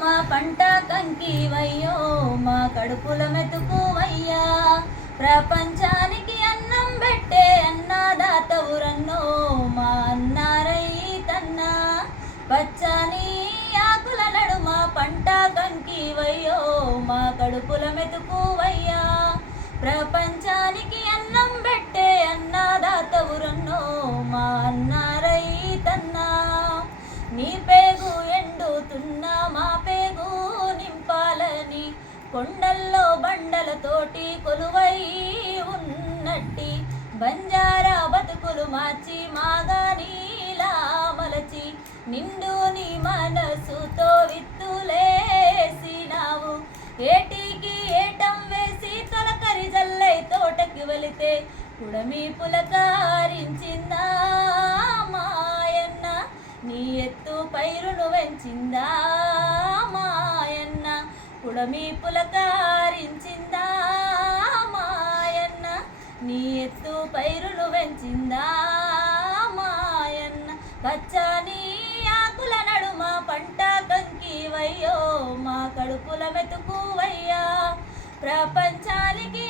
మా పంట కంకివయ్యో మా కడుపుల మెతుకువయ్యా ప్రపంచానికి అన్నం పెట్టే అన్నదాతవురన్నో మా అన్నారైతన్నా పచ్చని ఆకుల నడుమ పంట కంకివయ్యో మా కడుపుల మెతుకువయ్యా ప్రపంచానికి అన్నం పెట్టే అన్నదాతవురన్నో మా అన్నారైతన్నా నీ పేగు ఎండుతున్నా మా పేగు నింపాలని కొండల్లో బండలతోటి కొలువై ఉన్నట్టి బంజారా బతుకులు మార్చి మాగా నీలా మలచి నిండు నీ మనసుతో విత్తులేసినావు ఏటికి ఏటం వేసి తొలకరి జల్లై తోటకి వెళితే కుడమి పులకారించిందా మాయన్న నీ ఎత్తు పైరును వెంచిందా మాయన్న కుడమి పులకారించిందా మాయన్న నీ ఎత్తు పైరును వెంచిందా మాయన్న పచ్చని ఆకుల నడుమ పంట కంకివయ్యో మా కడుపుల మెతుకువయ్యా ప్రపంచానికి